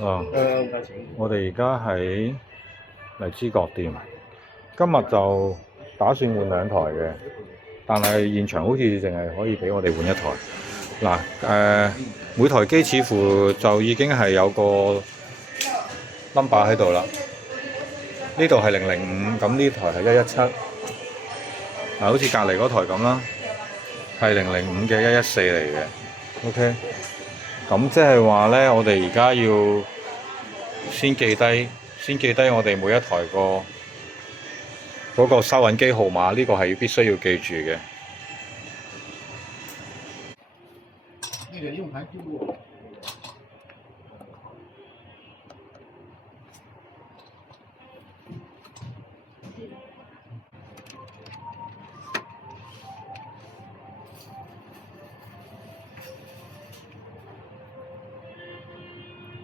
啊！我哋而家喺荔枝角店，今日就打算換2台嘅，但係現場好似淨係可以俾我哋換1台。嗱，每台機似乎就已經係有個 number 喺度啦。呢度係005，咁呢台係117。好似隔離嗰台咁啦，係005嘅114嚟嘅。OK， 咁即係話咧，我哋而家要先記低我哋每一台嗰個收銀機號碼，呢個係必須要記住嘅。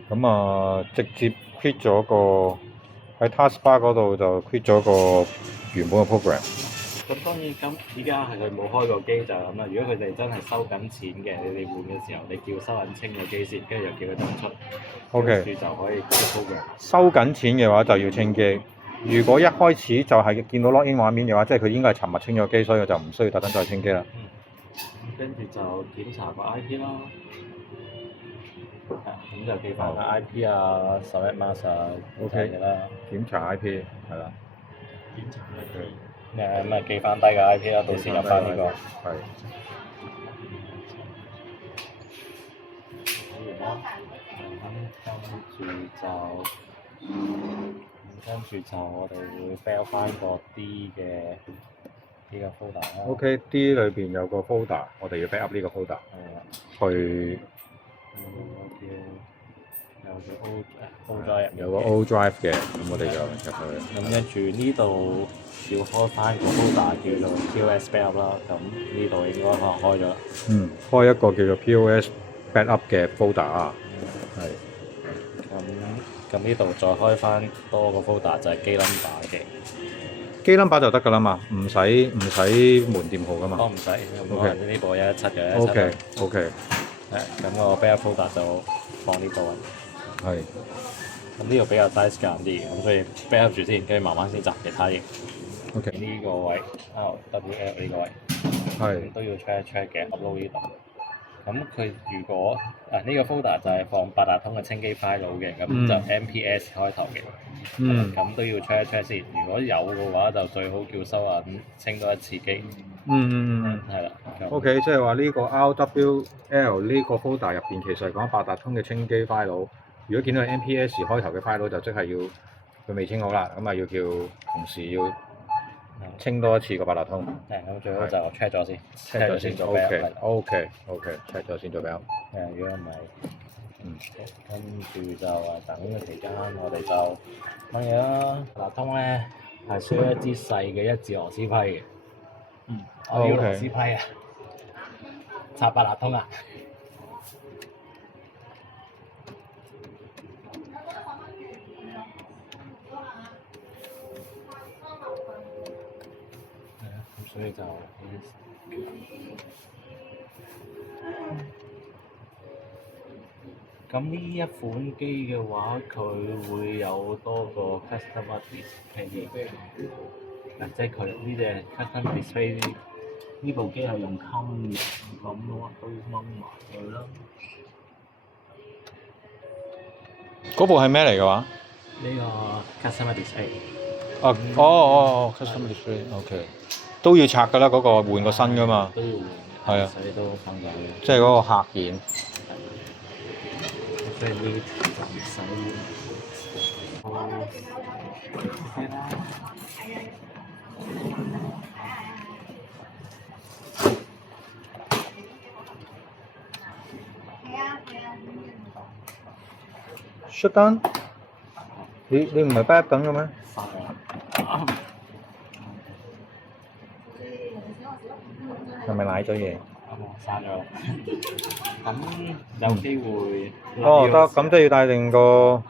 咁啊，直接 quit 咗個喺 taskbar 嗰度就 quit 咗個原本嘅 program。咁當然咁，依家係佢冇開個機就咁啦。如果佢哋真係收緊錢嘅，你哋換嘅時候，你叫收銀清個機先，跟住就叫佢登出。OK， 跟住就可以 quit program。收緊錢嘅話就要清機。如果一開始就係見到 login 畫面嘅話，即係佢應該係尋日清咗機，所以就唔需要特登再清機啦。跟住就檢查個 IP 啦。咁就記翻個 IP 啊、11 mask 啊 OK 嘅啦。檢查 IP 係啦。檢查 IP。咁啊記翻低個 IP 啦，到時入翻呢個。係。跟住就我哋會 back 翻個 D 嘅呢個 folder 啦。OK，D 裏邊有個 folder，我哋要 back up 呢個 folder。去。有個 O drive 嘅，咁我哋就入去。咁跟住呢度要開翻個 folder 叫做 POS backup 啦，咁呢度應該開咗啦。開一個叫做 POS backup 嘅 folder 啊。係。咁呢度再開翻多個 folder 就係機 number 嘅。機 number 就得㗎啦嘛，唔使門店號㗎嘛。唔使。OK。呢部117嘅。OK。咁個 backup folder 就放呢度啊。係。咁呢度比較 size 緊啲，咁所以 back up 住先，跟住慢慢先集其他嘢。OK。呢個位 RWL 呢個位，咁都要 check 一 check 嘅 upload 呢度。咁佢如果呢個 folder 就係放八達通嘅清機 file 嘅，咁就 MPS 開頭嘅。咁都要 check 一 check 先。如果有嘅話，就最好叫收銀清多1次機。係啦。OK， 即係話呢個 RWL 呢個 folder 入邊其實係講八達通嘅清機 file。如果見到 MPS 開頭嘅 file 就即係要佢未清好啦，咁啊要叫同事要清多1次個八達通。咁最好就 check 咗先 ，check 咗先做 OK，check 咗先做 backup。如果唔係，跟住就等嘅期間，我哋就乜嘢啦？八達通咧係需要一支細嘅1字螺絲批嘅。我要螺絲批啊！插八達通啊！所以就咁呢一款機嘅話，佢會有多個 customer display 即係佢呢隻 customer display 呢部機係用襟嘅，咁嘅話都要掹埋佢啦。嗰部係咩嚟嘅話？呢個 customer display。customer display，OK。都要拆㗎啦，嗰個換個新㗎嘛。都要換。係啊。所以都放咗嘅。即係嗰個客件。所以呢就唔使。OK 啦。shut down？你唔係 back 緊嘅咩？係咪賴咗嘢？刪咗。咁有機會。得，咁即係要帶定個